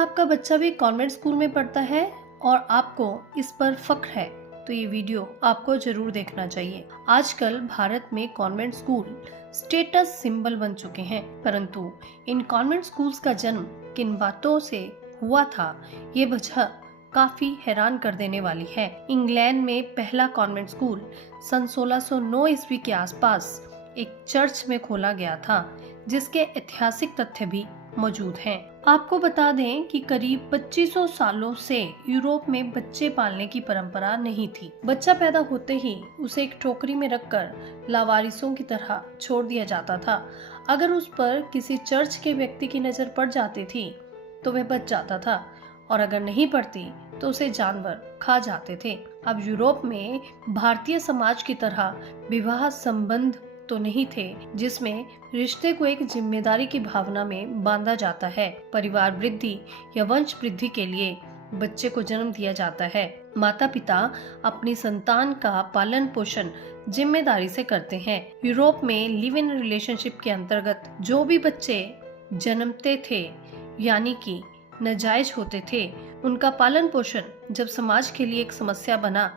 आपका बच्चा भी कॉन्वेंट स्कूल में पढ़ता है और आपको इस पर फख्र है तो ये वीडियो आपको जरूर देखना चाहिए। आजकल भारत में कॉन्वेंट स्कूल स्टेटस सिंबल बन चुके हैं, परंतु इन कॉन्वेंट स्कूल्स का जन्म किन बातों से हुआ था ये वजह काफी हैरान कर देने वाली है। इंग्लैंड में पहला कॉन्वेंट स्कूल सन 1609 ईस्वी के आसपास एक चर्च में खोला गया था, जिसके ऐतिहासिक तथ्य भी मौजूद हैं। आपको बता दें कि करीब 2500 सालों से यूरोप में बच्चे पालने की परंपरा नहीं थी। बच्चा पैदा होते ही उसे एक टोकरी में रखकर लावारिसों की तरह छोड़ दिया जाता था। अगर उस पर किसी चर्च के व्यक्ति की नजर पड़ जाती थी तो वह बच जाता था, और अगर नहीं पड़ती तो उसे जानवर खा जाते थे। अब यूरोप में भारतीय समाज की तरह विवाह संबंध तो नहीं थे, जिसमें रिश्ते को एक जिम्मेदारी की भावना में बांधा जाता है। परिवार वृद्धि या वंश वृद्धि के लिए बच्चे को जन्म दिया जाता है। माता पिता अपनी संतान का पालन पोषण जिम्मेदारी से करते हैं। यूरोप में लिव इन रिलेशनशिप के अंतर्गत जो भी बच्चे जन्मते थे यानी कि नाजायज होते थे, उनका पालन पोषण जब समाज के लिए एक समस्या बना,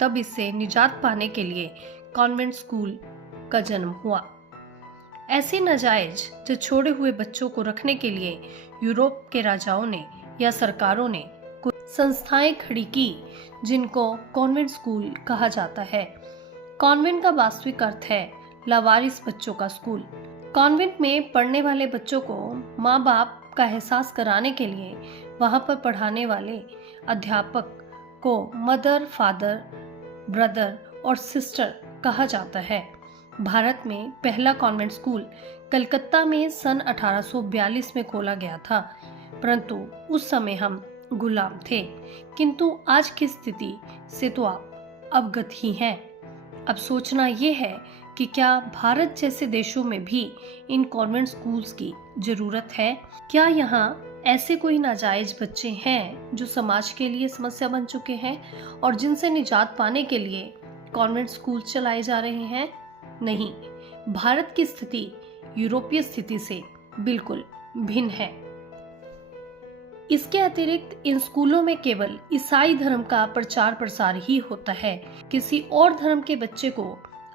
तब इससे निजात पाने के लिए कॉन्वेंट स्कूल का जन्म हुआ। ऐसे नाजायज जो छोड़े हुए बच्चों को रखने के लिए यूरोप के राजाओं ने या सरकारों ने कुछ संस्थाएं खड़ी की, जिनको कॉन्वेंट स्कूल कहा जाता है। कॉन्वेंट का वास्तविक अर्थ है लावारिस बच्चों का स्कूल। कॉन्वेंट में पढ़ने वाले बच्चों को माँ बाप का एहसास कराने के लिए वहां पर पढ़ाने वाले अध्यापक को मदर, फादर, ब्रदर और सिस्टर कहा जाता है। भारत में पहला कॉन्वेंट स्कूल कलकत्ता में सन 1842 में खोला गया था, परंतु उस समय हम गुलाम थे। किंतु आज की स्थिति से तो आप अवगत ही हैं। अब सोचना ये है कि क्या भारत जैसे देशों में भी इन कॉन्वेंट स्कूल्स की जरूरत है? क्या यहाँ ऐसे कोई नाजायज बच्चे हैं जो समाज के लिए समस्या बन चुके हैं और जिनसे निजात पाने के लिए कॉन्वेंट स्कूल चलाए जा रहे हैं? नहीं, भारत की स्थिति यूरोपीय स्थिति से बिल्कुल भिन्न है। इसके अतिरिक्त इन स्कूलों में केवल ईसाई धर्म का प्रचार प्रसार ही होता है। किसी और धर्म के बच्चे को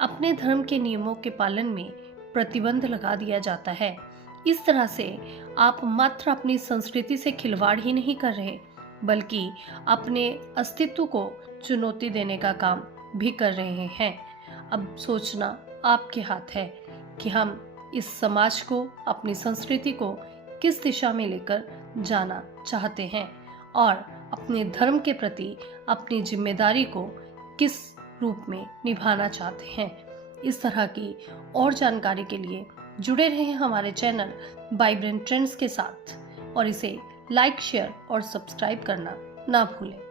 अपने धर्म के नियमों के पालन में प्रतिबंध लगा दिया जाता है। इस तरह से आप मात्र अपनी संस्कृति से खिलवाड़ ही नहीं कर रहे, बल्कि अपने अस्तित्व को चुनौती देने का काम भी कर रहे हैं। अब सोचना आपके हाथ है कि हम इस समाज को, अपनी संस्कृति को किस दिशा में लेकर जाना चाहते हैं और अपने धर्म के प्रति अपनी जिम्मेदारी को किस रूप में निभाना चाहते हैं। इस तरह की और जानकारी के लिए जुड़े रहें हमारे चैनल वाइब्रेंट ट्रेंड्स के साथ और इसे लाइक, शेयर और सब्सक्राइब करना ना भूलें।